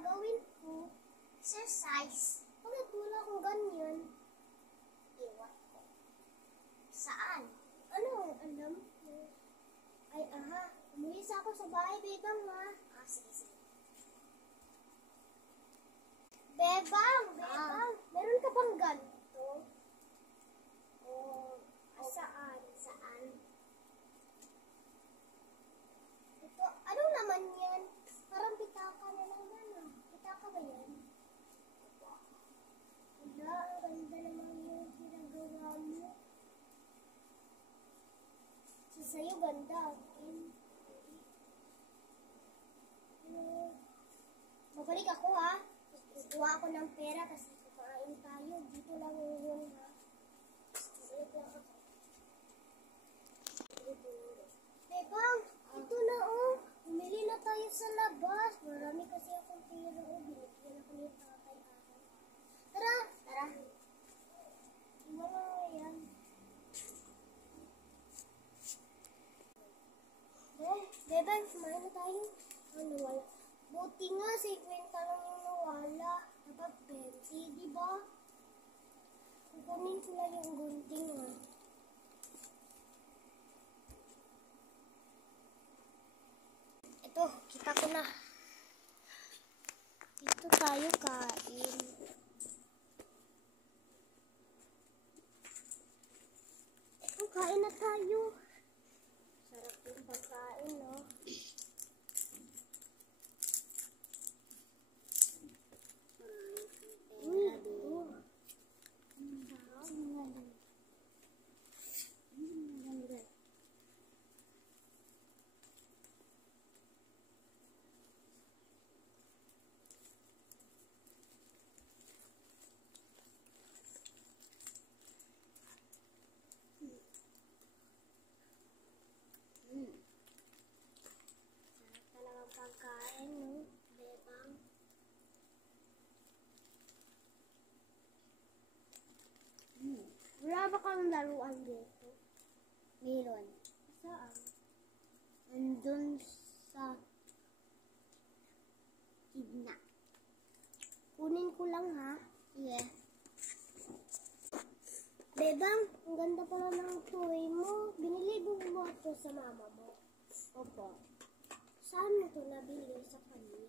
gagawin ko? Exercise. Bakit wala akong ganyan? Iwan ko. Saan? Ano? Alam mo? Ay, aha. Umulis ako sa bahay, Bebang, ha? Ah, sige. Bebang! Meron ka bang ganito? Saan? Ito, ano naman yan? Parang pitaka na naman, ah. Pitaka ba yan? Wala, ang ganda naman yung pinagawa mo. Sa'yo ganda, akin. Babalik ako, ha? Kukuha ako ng pera, kasi kukain tayo. Dito lang yun, ha? Babalik lang ako. Bebang, ito na, oh. Bumili na tayo sa labas. Marami kasi akong pera, oh. Binigyan ako ni tatay ako. Tara. Iwan mo yan. Bebang, kumain na tayo. Ano, wala. Buti nga, 50 lang yung nawala. Dapat 20, di ba? Kukunin ko lang yung gunting, ha. Ito, kita ko na. Dito tayo kain. Ito, kain na tayo. Sarap yung pagkain, no? Pagkain, no? Bebang. Wala ba kang laruan dito? Meron. Saan? Nandun sa gitna. Kunin ko lang, ha? Sige. Bebang, ang ganda pala ng toy mo. Binili mo ito sa mama mo? Opo. Saan mo ito nabili? Sa kanya?